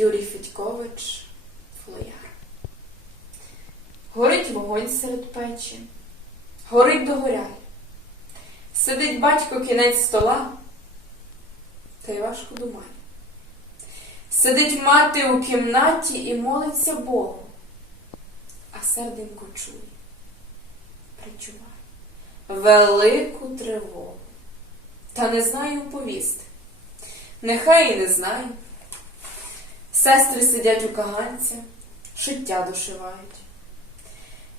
Юрій Федькович Флояр. Горить вогонь серед печі, горить догоряй. Сидить батько кінець стола, та й важко думає. Сидить мати у кімнаті і молиться Богу, а серденько чує, причуває велику тривогу. Та не знаю повісти. Нехай і не знаю. Сестри сидять у каганці, шиття дошивають.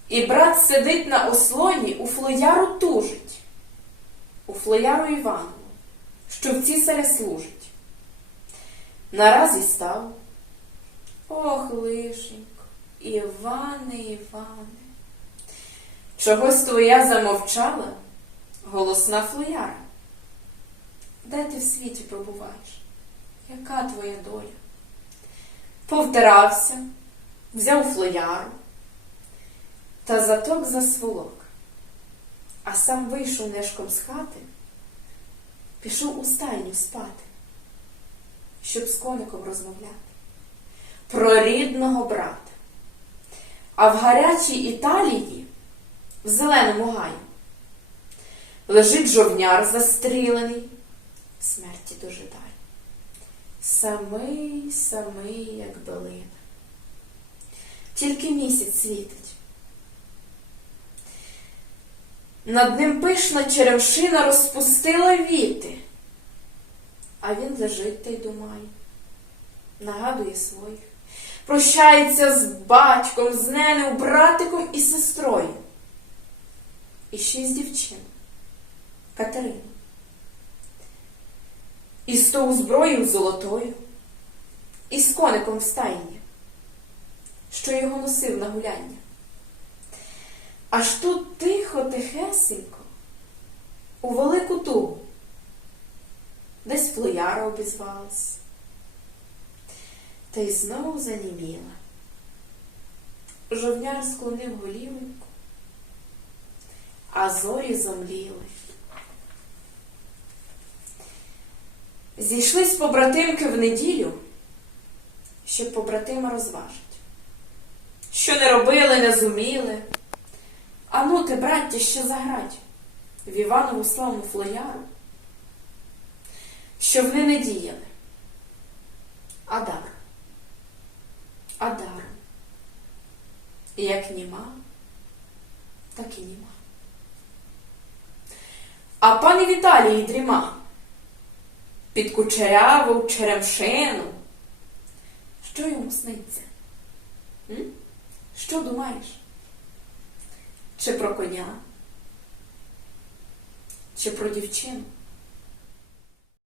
І брат сидить на ослоні, у флояру тужить, у флояру Іванову, що в цісаря служить. Нараз і став. Ох, лишенько, Іване, Іване. Чогось твоя замовчала, голосна флояра. Де ти в світі пробуваєш? Яка твоя доля? Повтирався, взяв флояру та заток за сволок, а сам вийшов нишком з хати, пішов у стайню спати, щоб з коником розмовляти про рідного брата. А в гарячій Італії, в зеленому гаю, лежить жовняр застрілений, смерті дожидає. Самий, самий, як долина. Тільки місяць світить. Над ним пишна черемшина розпустила віти, а він лежить та й думає, нагадує своїх, прощається з батьком, з ненем, братиком і сестрою. І шість дівчин Катерину. І з тою зброєю золотою, і з коником в стайні, що його носив на гуляння. Аж тут тихо, тихесенько, у велику тугу, десь флояра обізвалась, та й знову заніміла. Жовняр склонив голівеньку, а зорі зомліли. Зійшлись побратимки в неділю, щоб побратима розважить. Що не робили, не зуміли. А ну ти, браття, ще заграть в Іванову славну флояру, що вони не діяли. А дар, а дар. І як німа, так і німа. А пан Віталій дріма під кучеряву черемшину. Що йому сниться? М? Що думаєш? Чи про коня? Чи про дівчину?